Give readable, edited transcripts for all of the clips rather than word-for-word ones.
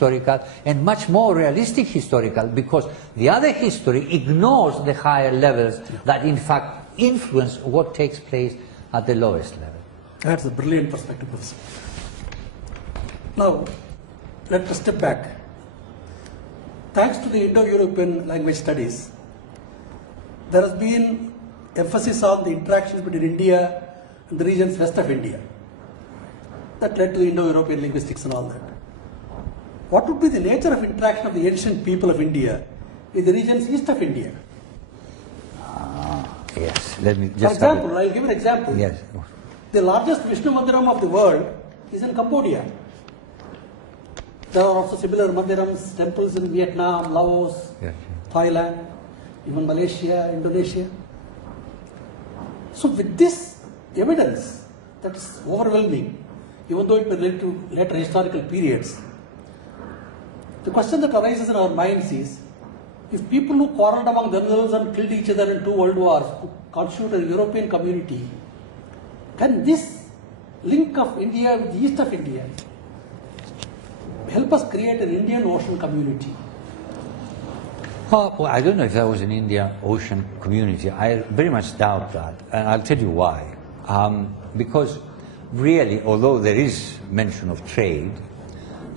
historical and much more realistic historical, because the other history ignores the higher levels that in fact influence what takes place at the lowest level. That's a brilliant perspective, Professor. Now, let us step back. Thanks to the Indo-European language studies, there has been emphasis on the interactions between India and the regions west of India. That led to the Indo-European linguistics and all that. What would be the nature of interaction of the ancient people of India with the regions east of India? Yes, let me just... For example, I'll give an example. Yes. The largest Vishnu Mandiram of the world is in Cambodia. There are also similar mandirams, temples in Vietnam, Laos, Yes. Thailand, even Malaysia, Indonesia. So with this evidence that is overwhelming, even though it may relate to later historical periods, the question that arises in our minds is, if people who quarreled among themselves and killed each other in 2 world wars constitute a European community, can this link of India with the east of India help us create an Indian Ocean community? Well, I don't know if there was an Indian Ocean community. I very much doubt that, and I'll tell you why. Because really, although there is mention of trade,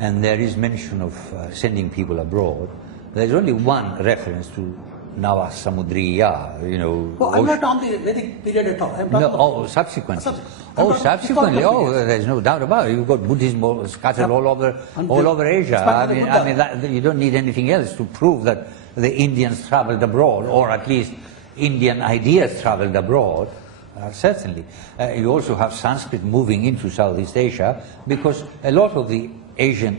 and there is mention of sending people abroad, there's only one reference to Nava Samudriya, you know. Oh, I'm not on the Vedic period at all. I'm talking about subsequently. Subsequently. There's no doubt about it. You've got Buddhism scattered all over Asia. I mean, you don't need anything else to prove that the Indians traveled abroad, or at least Indian ideas traveled abroad. Certainly. You also have Sanskrit moving into Southeast Asia, because a lot of the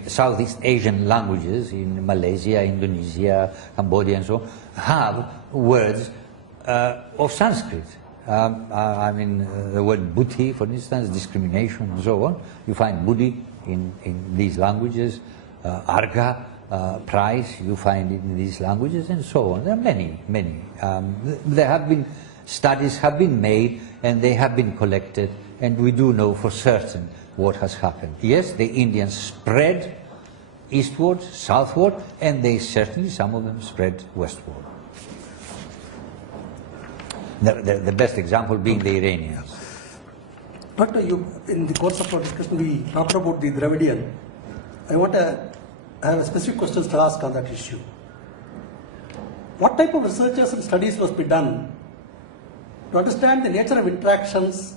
Southeast Asian languages in Malaysia, Indonesia, Cambodia and so on, have words of Sanskrit. I mean, the word buddhi, for instance, discrimination and so on, you find buddhi in these languages, arga, price, you find it in these languages and so on. There are many. There have been studies have been made and they have been collected, and we do know for certain what has happened. Yes, the Indians spread eastward, southward, and they certainly, some of them, spread westward. The best example being the Iranians. Doctor, in the course of our discussion, we talked about the Dravidian. I have specific questions to ask on that issue. What type of researches and studies must be done to understand the nature of interactions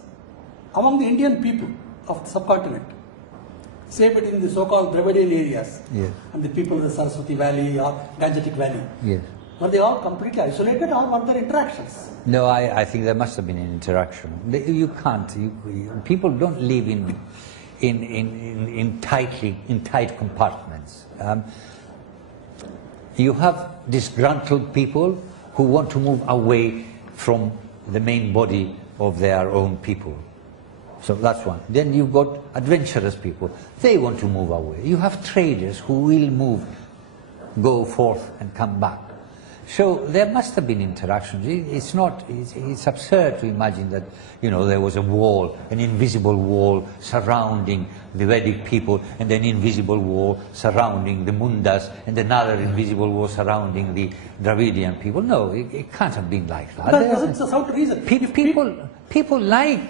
among the Indian people of the subcontinent, say between the so-called Dravidian areas and the people of the Saraswati Valley or Gangetic Valley? Yes. Were they all completely isolated, or were there interactions? No, I think there must have been an interaction. You can't. People don't live in tight compartments. You have disgruntled people who want to move away from the main body of their own people. So that's one. Then you've got adventurous people. They want to move away. You have traders who will go forth and come back. So there must have been interactions. It's absurd to imagine that, you know, there was a wall, an invisible wall surrounding the Vedic people, and an invisible wall surrounding the Mundas, and another invisible wall surrounding the Dravidian people. No, it can't have been like that. But doesn't sound reason. People like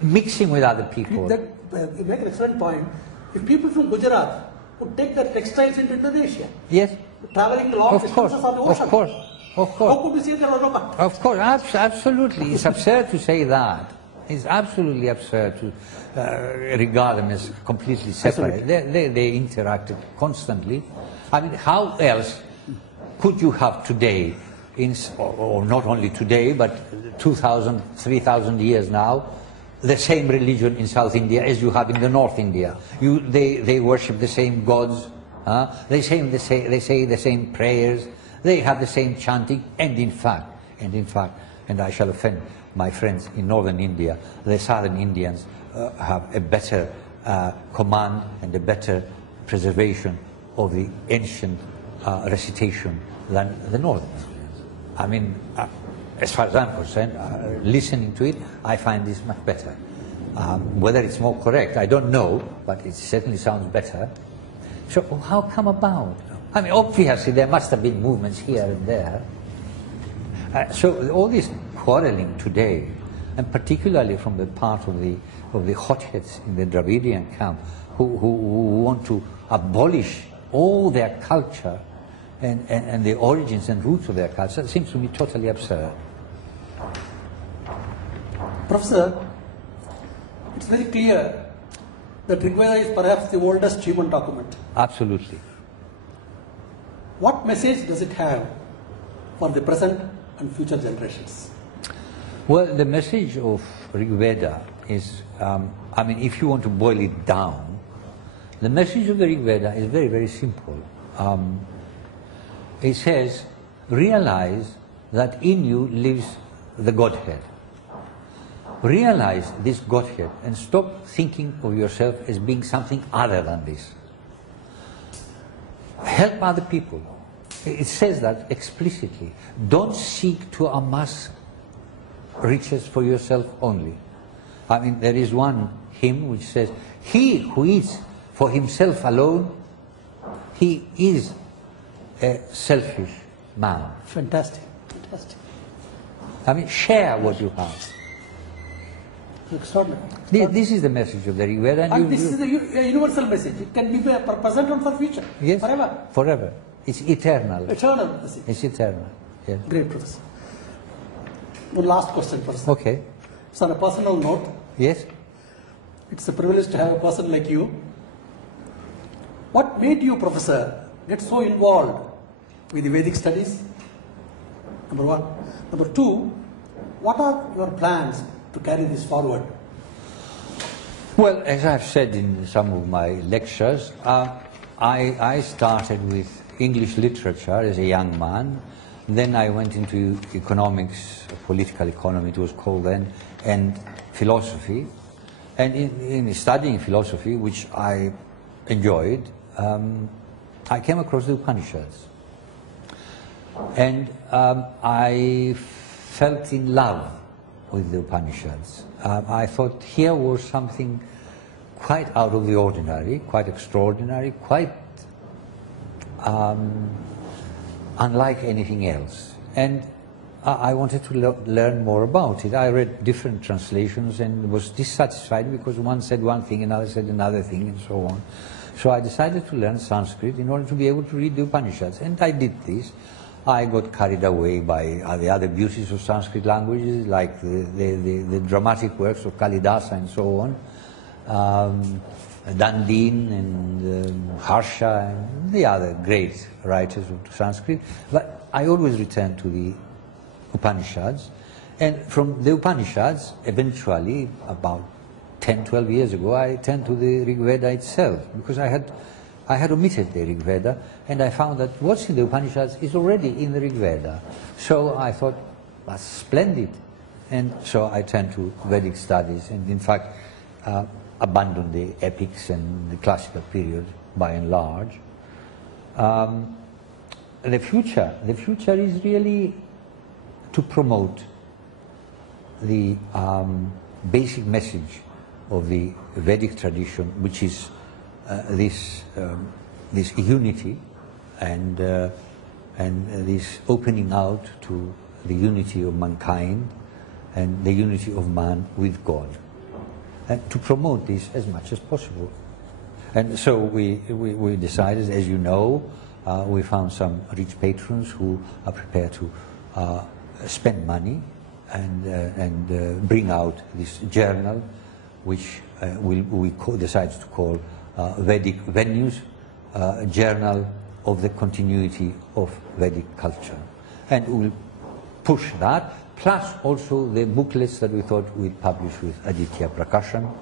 mixing with other people. You make an excellent point. If people from Gujarat would take their textiles into Indonesia, yes, traveling long distances on the ocean, of course. How could we say there was no contact? Of course, absolutely. It's absurd to say that. It's absolutely absurd to regard them as completely separate. They interacted constantly. I mean, how else could you have today, or not only today, but 2,000, 3,000 years now, the same religion in South India as you have in the North India? They worship the same gods. They say the same prayers. They have the same chanting, and in fact, and I shall offend my friends in northern India, the southern Indians have a better command and a better preservation of the ancient recitation than the northern Indians. I mean, as far as I'm concerned, listening to it, I find this much better. Whether it's more correct, I don't know, but it certainly sounds better. So how come about? I mean, obviously there must have been movements here and there. So all this quarreling today, and particularly from the part of the hotheads in the Dravidian camp, who want to abolish all their culture and the origins and roots of their culture, seems to me totally absurd. Professor, it's very clear that Rig Veda is perhaps the oldest human document. Absolutely. What message does it have for the present and future generations? Well, the message of Rig Veda is, I mean, if you want to boil it down, the message of the Rig Veda is very, very simple. It says, realize that in you lives the Godhead. Realize this Godhead and stop thinking of yourself as being something other than this. Help other people. It says that explicitly. Don't seek to amass riches for yourself only. I mean, there is one hymn which says, he who eats for himself alone, he is a selfish man. Fantastic, fantastic. I mean, share what you have. Extraordinary. This is the message of the Rig Veda. And this is a universal message. It can be for present and for future. Yes, forever. Forever. It's eternal. Eternal message. It's eternal. Yes. Great, Professor. One last question, Professor. Okay. So on a personal note, Yes. it's a privilege to have a person like you. What made you, Professor, get so involved with the Vedic studies? Number one. Number two, what are your plans to carry this forward? Well, as I've said in some of my lectures, I started with English literature as a young man. Then I went into economics, political economy it was called then, and philosophy. And in studying philosophy, which I enjoyed, I came across the Upanishads. And I felt in love with the Upanishads. I thought here was something quite out of the ordinary, quite extraordinary, quite unlike anything else. And I wanted to learn more about it. I read different translations and was dissatisfied because one said one thing, another said another thing, and so on. So I decided to learn Sanskrit in order to be able to read the Upanishads. And I did this. I got carried away by the other beauties of Sanskrit languages, like the dramatic works of Kalidasa and so on, Dandin and Harsha and the other great writers of Sanskrit. But I always returned to the Upanishads. And from the Upanishads, eventually, about 10, 12 years ago, I turned to the Rig Veda itself, because I had omitted the Rig Veda, and I found that what's in the Upanishads is already in the Rig Veda. So I thought, that's splendid. And so I turned to Vedic studies, and in fact, abandoned the epics and the classical period by and large. The future is really to promote the basic message of the Vedic tradition, which is this unity and this opening out to the unity of mankind and the unity of man with God, and to promote this as much as possible. And so we decided, as you know, we found some rich patrons who are prepared to spend money and bring out this journal, which we decided to call Vedic Venues, Journal of the Continuity of Vedic Culture. And we'll push that, plus also the booklets that we thought we'd publish with Aditya Prakashan,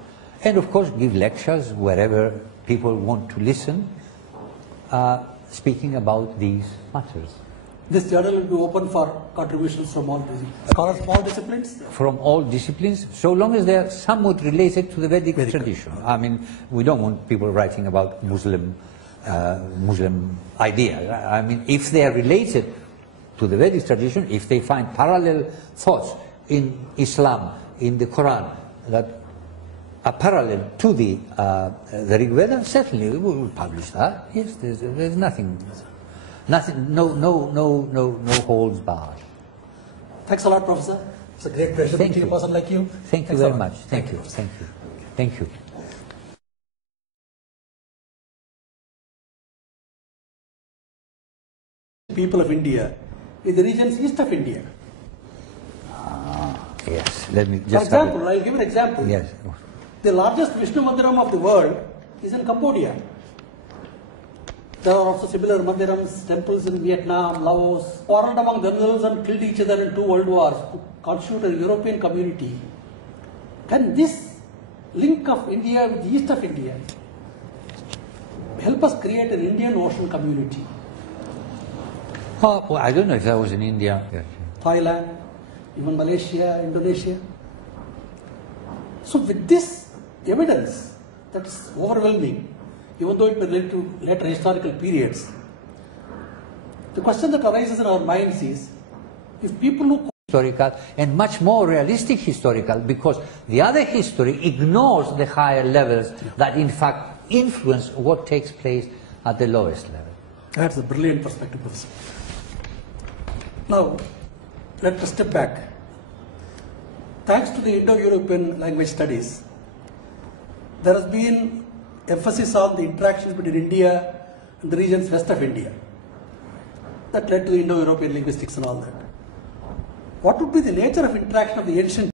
and of course give lectures wherever people want to listen, speaking about these matters. This journal will be open for contributions from all scholars from all disciplines? From all disciplines, so long as they are somewhat related to the Vedic tradition. I mean, we don't want people writing about Muslim ideas. I mean, if they are related to the Vedic tradition, if they find parallel thoughts in Islam, in the Quran, that a parallel to the Rig Veda, certainly we will publish that. Yes, there's nothing, no holds barred. Thanks a lot, Professor. It's a great pleasure to meet a person like you. Thank you very much. Thank you. Thank you. People of India in the regions east of India. Yes, let me just... For example, I'll give an example. Yes. The largest Vishnu Mandiram of the world is in Cambodia. There are also similar mandirams, temples in Vietnam, Laos, quarreled among themselves and killed each other in 2 world wars to constitute a European community. Can this link of India with the east of India help us create an Indian Ocean community? Oh, well, I don't know if that was in India. Thailand, even Malaysia, Indonesia. So with this evidence that is overwhelming, even though it may relate to later historical periods, the question that arises in our minds is, if people who historical and much more realistic historical, because the other history ignores the higher levels that in fact influence what takes place at the lowest level. That's a brilliant perspective, Professor. Now, let us step back. Thanks to the Indo-European language studies, there has been emphasis on the interactions between India and the regions west of India. That led to the Indo-European linguistics and all that. What would be the nature of interaction of the ancient